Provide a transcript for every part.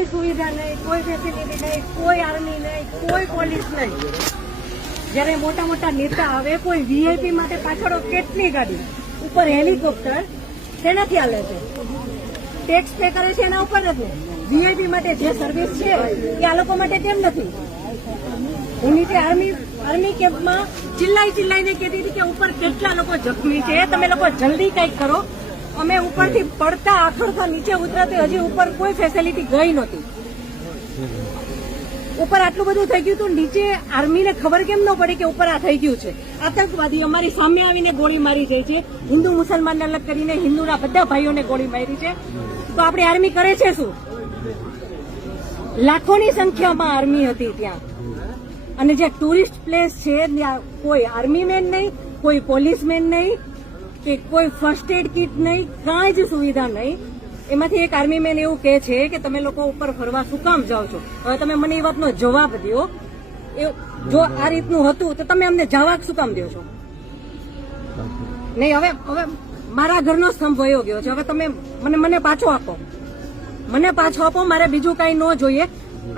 કોઈ સુવિધા નહીં, કોઈ ફેસિલિટી નહીં, કોઈ આર્મી નહીં, કોઈ પોલીસ નહીં. જયારે મોટા મોટા નેતા આવે, કોઈ વીઆઈપી માટે પાછળ કેટલી ગાડી, ઉપર હેલિકોપ્ટર તેનાથી હાલે છે, ટેક્સ પે કરે છે એના ઉપર નથી. વીઆઈપી માટે જે સર્વિસ છે એ આ લોકો માટે કેમ નથી? હું નીચે આર્મી કેમ્પમાં ચિલ્લાઈને કહેતી હતી કે ઉપર કેટલા લોકો જખમી છે, તમે લોકો જલ્દી કંઈક કરો. અમે ઉપરથી પડતા આખડતા નીચે ઉતરતા હજી ઉપર કોઈ ફેસિલિટી ગઈ નહોતી. ઉપર આટલું બધું થઈ ગયું હતું, નીચે આર્મીને ખબર કેમ ન પડી કે ઉપર આ થઈ ગયું છે? આતંકવાદી અમારી સામે આવીને ગોળી મારી જાય છે, હિન્દુ મુસલમાનને અલગ કરીને હિન્દુના બધા ભાઈઓને ગોળી મારી છે. તો આપણી આર્મી કરે છે શું? લાખોની સંખ્યામાં આર્મી હતી ત્યાં, અને જે ટુરિસ્ટ પ્લેસ છે ત્યાં કોઈ આર્મી મેન નહીં, કોઈ પોલીસમેન નહીં, કે કોઈ ફર્સ્ટ એડ કિટ નહીં, કાંઈ જ સુવિધા નહીં. એમાંથી એક આર્મી મેન એવું કહે છે કે તમે લોકો ઉપર ફરવા શું કામ જાઓ છો? હવે તમે મને એ વાતનો જવાબ દો. જો આ રીતનું હતું તો તમે અમને જવા શું કામ દો છો? નહીં, હવે મારા ઘરનો સ્તંભ વયો ગયો છે. હવે તમે મને પાછો આપો, મને પાછો આપો. મારે બીજું કઈ ન જોઈએ.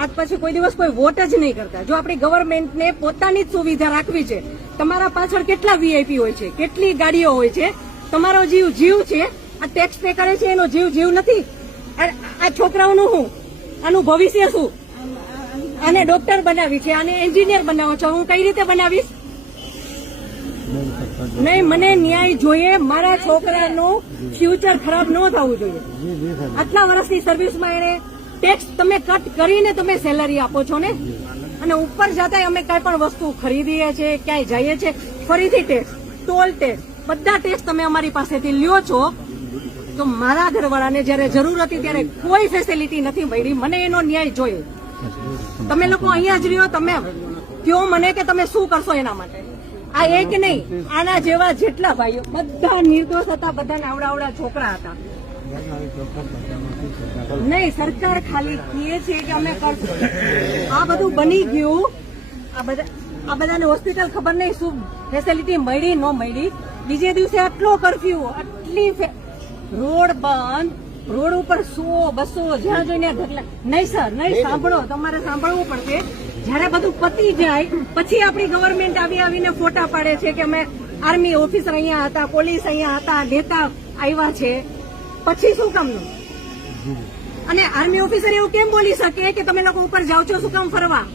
આજ પછી કોઈ દિવસ કોઈ વોટ જ નહીં કરતા. જો આપણી ગવર્મેન્ટને પોતાની જ સુવિધા રાખવી છે, તમારા પાછળ કેટલા વીઆઈપી હોય છે, કેટલી ગાડીઓ હોય છે, તમારો જીવ છે. આ ટેક્સ પે કરે છે એનો જીવ નથી. આ છોકરાઓનું શું, આનું ભવિષ્ય શું? આને ડોક્ટર બનાવી છે, આને એન્જિનિયર બનાવો છો, હું કઈ રીતે બનાવીશ? નહીં, મને ન્યાય જોઈએ. મારા છોકરાનું ફ્યુચર ખરાબ ન થવું જોઈએ. આટલા વર્ષની સર્વિસમાં એને ટેક્સ તમે કટ કરીને તમે સેલરી આપો છો ને, અને ઉપર જતા અમે કઈ પણ વસ્તુ ખરીદીએ છીએ, ક્યાંય જઈએ છીએ, ફરીથી ટેક્સ, ટોલ ટેક્સ, બધા ટેક્સ તમે અમારી પાસેથી લ્યો છો. તો મારા ઘરવાળાને જયારે જરૂર હતી ત્યારે કોઈ ફેસિલિટી નથી મળી. મને એનો ન્યાય જોઈએ. તમે લોકો અહીંયા જ રહ્યો, તમે કહો મને કે તમે શું કરશો એના માટે. આ એક નહીં, આના જેવા જેટલા ભાઈઓ બધા નિર્દોષ હતા, બધા આવડા છોકરા હતા. નહીં, સરકાર ખાલી કહે છે કે અમે કરશું. આ બધું બની ગયું. આ બધાને હોસ્પિટલ ખબર નહીં શું ફેસિલિટી મળી ન મળી. બીજે દિવસે આટલો કરફ્યુ, આટલી રોડ બંધ, રોડ ઉપર 100-200 જ્યાં જોઈને ઢગલા. નહીં સર, નહીં, સાંભળો, તમારે સાંભળવું પડશે. જયારે બધું પતી જાય પછી આપણી ગવર્મેન્ટ આવીને ફોટા પાડે છે કે અમે આર્મી ઓફિસર અહીંયા હતા, પોલીસ અહીંયા હતા, નેતા આવ્યા છે. પછી શું કામનું? અને આર્મી ઓફિસર એવું કેમ બોલી શકે કે તમે લોકો ઉપર જાઓ છો શું કામ ફરવા?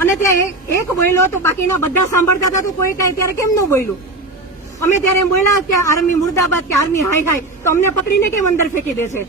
અને ત્યાં એક બોલ્યો તો બાકીના બધા સાંભળતા હતા, તો કોઈ કઈ ત્યારે કેમ ન બોલ્યું? અમે ત્યારે બોલ્યા કે આર્મી મુર્દાબાદ, કે આર્મી હાય હાય, તો અમને પકડીને કેમ અંદર ફેંકી દે છે?